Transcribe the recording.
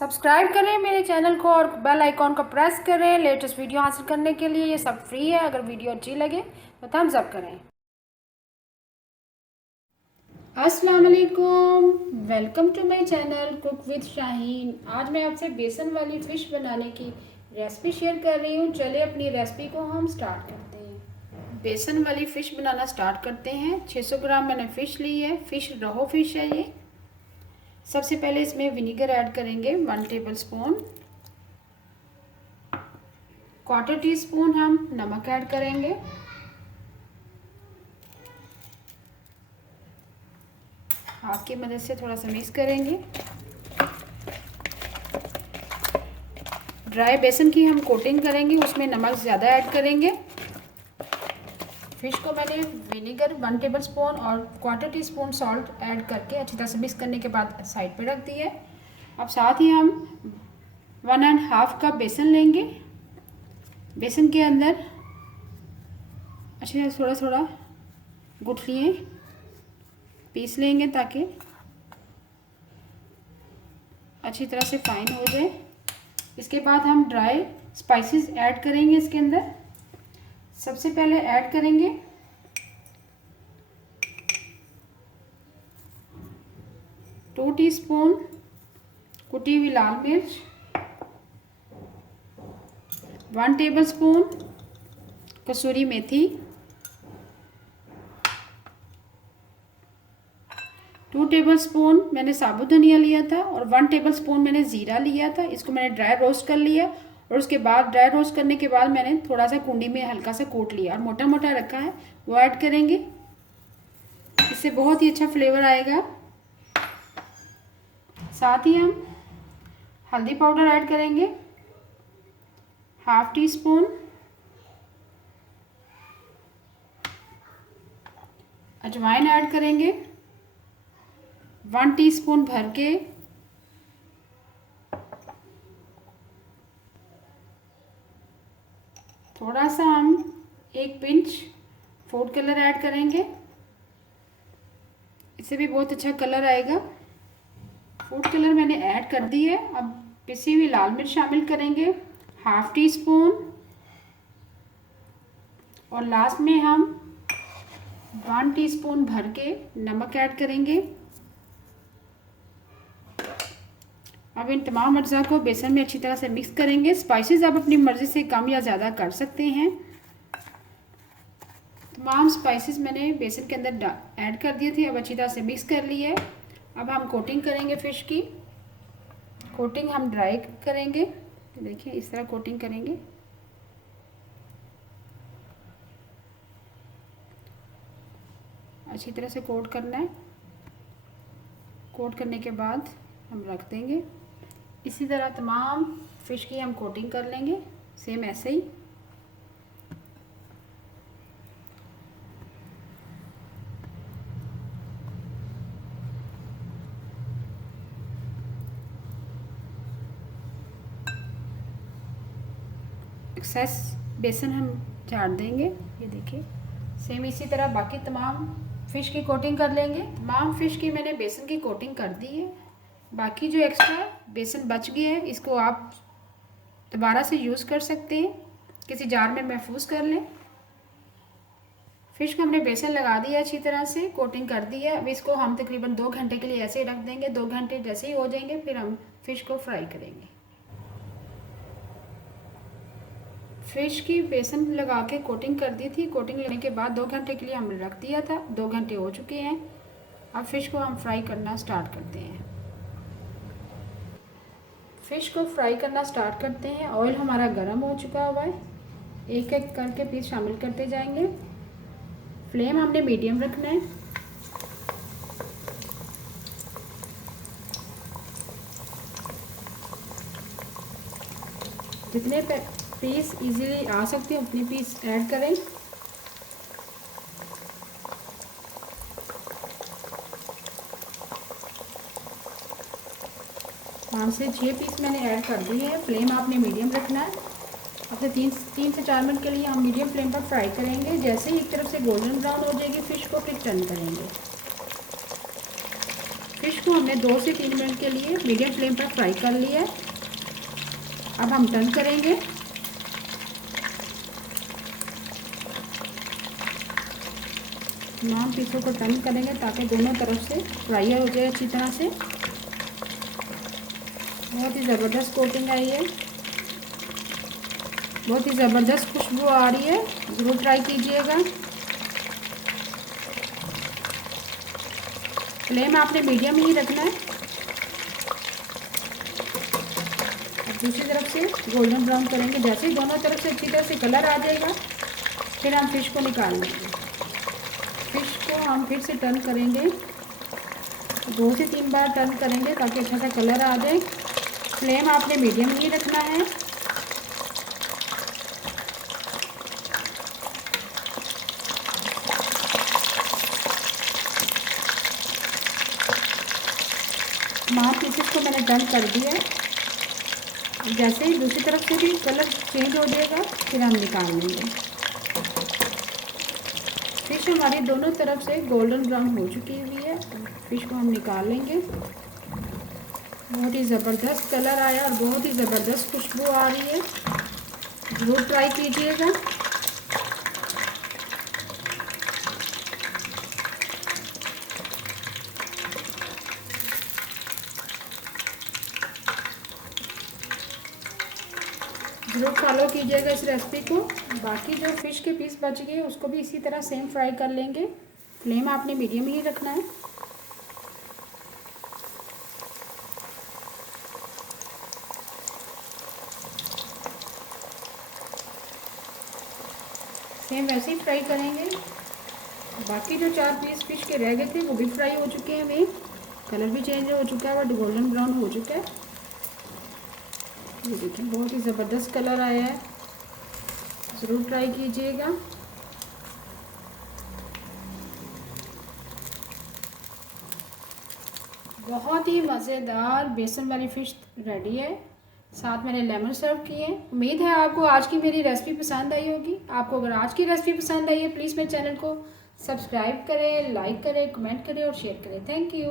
Subscribe करें मेरे channel को और बेल आइकॉन को प्रेस करें लेटेस्ट वीडियो हासिल करने के लिए। ये सब फ्री है। अगर वीडियो अच्छी लगे तो थम्स अप करें। अस्सलाम वालेकुम, welcome to my channel cook with Shaheen. आज मैं आपसे बेसन वाली फ़िश बनाने की रेसिपी शेयर कर रही हूँ। चलिए अपनी रेसिपी को हम स्टार्ट करते हैं। बेसन वाली फ़िश बनाना स्टार्ट करते हैं। 600 ग्राम मैंने फ़िश ली है। फ़िश रहो फ़िश है ये। सबसे पहले इसमें विनीगर ऐड करेंगे 1 टेबल स्पून। 1/4 टीस्पून हम नमक ऐड करेंगे। हाथ की मदद से थोड़ा सा मिक्स करेंगे। ड्राई बेसन की हम कोटिंग करेंगे, उसमें नमक ज़्यादा ऐड करेंगे। फ़िश को मैंने विनीगर 1 टेबल स्पून और 1/4 टीस्पून सॉल्ट ऐड करके अच्छी तरह से मिक्स करने के बाद साइड पे रख दी है। अब साथ ही हम 1½ कप बेसन लेंगे। बेसन के अंदर अच्छी तरह थोड़ा थोड़ा गुठलियाँ पीस लेंगे ताकि अच्छी तरह से फाइन हो जाए। इसके बाद हम ड्राई स्पाइसेस ऐड करेंगे इसके अंदर। सबसे पहले ऐड करेंगे 2 टीस्पून कुटी हुई लाल मिर्च, 1 टेबल स्पून कसूरी मेथी, 2 टेबल स्पून मैंने साबुत धनिया लिया था और 1 टेबल स्पून मैंने ज़ीरा लिया था। इसको मैंने ड्राई रोस्ट कर लिया और उसके बाद ड्राई रोस्ट करने के बाद मैंने थोड़ा सा कुंडी में हल्का सा कूट लिया और मोटा मोटा रखा है वो ऐड करेंगे। इससे बहुत ही अच्छा फ्लेवर आएगा। साथ ही हम हल्दी पाउडर ऐड करेंगे 1/2 टीस्पून, अजवाइन ऐड करेंगे 1 टीस्पून भर के, थोड़ा सा हम 1 पिंच फूड कलर ऐड करेंगे। इससे भी बहुत अच्छा कलर आएगा। फूड कलर मैंने ऐड कर दी है। अब पिसी हुई लाल मिर्च शामिल करेंगे 1/2 टीस्पून और लास्ट में हम 1 टीस्पून भर के नमक ऐड करेंगे। अब इन तमाम अज्जा को बेसन में अच्छी तरह से मिक्स करेंगे। स्पाइसेस आप अपनी मर्ज़ी से कम या ज़्यादा कर सकते हैं। तमाम स्पाइसेस मैंने बेसन के अंदर ऐड कर दिए थे। अब अच्छी तरह से मिक्स कर लिए है। अब हम कोटिंग करेंगे फ़िश की। कोटिंग हम ड्राई करेंगे। देखिए इस तरह कोटिंग करेंगे। अच्छी तरह से कोट करना है। कोट करने के बाद हम रख देंगे। इसी तरह तमाम फ़िश की हम कोटिंग कर लेंगे, सेम ऐसे ही। एक्सेस बेसन हम झाड़ देंगे। ये देखिए सेम इसी तरह बाकी तमाम फ़िश की कोटिंग कर लेंगे। तमाम फ़िश की मैंने बेसन की कोटिंग कर दी है। बाकी जो एक्स्ट्रा बेसन बच गया है इसको आप दोबारा से यूज़ कर सकते हैं। किसी जार में महफूज कर लें। फ़िश को हमने बेसन लगा दिया, अच्छी तरह से कोटिंग कर दी है। अब इसको हम तकरीबन 2 घंटे के लिए ऐसे ही रख देंगे। 2 घंटे जैसे ही हो जाएंगे फिर हम फ़िश को फ्राई करेंगे। फ़िश की बेसन लगा के कोटिंग कर दी थी। कोटिंग लेने के बाद 2 घंटे के लिए हमने रख दिया था। 2 घंटे हो चुके हैं। अब फ़िश को हम फ्राई करना स्टार्ट करते हैं। फ़िश को फ्राई करना स्टार्ट करते हैं। ऑयल हमारा गर्म हो चुका हुआ है। एक एक करके पीस शामिल करते जाएंगे। फ्लेम हमने मीडियम रखना है। जितने पीस इजीली आ सकते हैं उतने पीस ऐड करें। 5 से 6 पीस मैंने ऐड कर दिए हैं। फ्लेम आपने मीडियम रखना है। अब 3 से 4 मिनट के लिए हम मीडियम फ्लेम पर फ्राई करेंगे। जैसे ही एक तरफ से गोल्डन ब्राउन हो जाएगी फ़िश को फिर टर्न करेंगे। फिश को हमने 2 से 3 मिनट के लिए मीडियम फ्लेम पर फ्राई कर लिया है। अब हम टर्न करेंगे। तमाम पीसों को टर्न करेंगे ताकि दोनों तरफ से फ्राई हो जाए अच्छी तरह से। बहुत ही ज़बरदस्त कोटिंग आई है, बहुत ही ज़बरदस्त खुशबू आ रही है। ज़रूर ट्राई कीजिएगा। फ्लेम आपने मीडियम ही रखना है। अब दूसरी तरफ से गोल्डन ब्राउन करेंगे। जैसे ही दोनों तरफ से अच्छी तरह से कलर आ जाएगा फिर हम फिश को निकाल लेंगे। फिश को हम फिर से टर्न करेंगे, 2 से 3 बार टर्न करेंगे ताकि अच्छा सा कलर आ जाए। फ्लेम आपने मीडियम ही रखना है। तमाम पीसेस को मैंने टर्न कर दिया है। जैसे ही दूसरी तरफ से भी कलर चेंज हो जाएगा फिर हम निकाल लेंगे। फिश हमारी दोनों तरफ से गोल्डन ब्राउन हो चुकी हुई है। फिश को हम निकाल लेंगे। बहुत ही ज़बरदस्त कलर आया और बहुत ही ज़बरदस्त खुशबू आ रही है। ज़रूर ट्राई कीजिएगा। ज़रूर फॉलो कीजिएगा इस रेसिपी को। बाकी जो फ़िश के पीस बच गए उसको भी इसी तरह सेम फ्राई कर लेंगे। फ्लेम आपने मीडियम ही रखना है। सेम वैसे ही फ्राई करेंगे। बाकी जो 4 पीस फ़िश के रह गए थे वो भी फ्राई हो चुके हैं। वे कलर भी चेंज हो चुका है और गोल्डन ब्राउन हो चुका है। ये देखिए बहुत ही ज़बरदस्त कलर आया है। ज़रूर ट्राई कीजिएगा। बहुत ही मज़ेदार बेसन वाली फ़िश रेडी है। साथ मैंने लेमन सर्व किए हैं। उम्मीद है आपको आज की मेरी रेसिपी पसंद आई होगी। आपको अगर आज की रेसिपी पसंद आई है प्लीज़ मेरे चैनल को सब्सक्राइब करें, लाइक करें, कमेंट करें और शेयर करें। Thank you.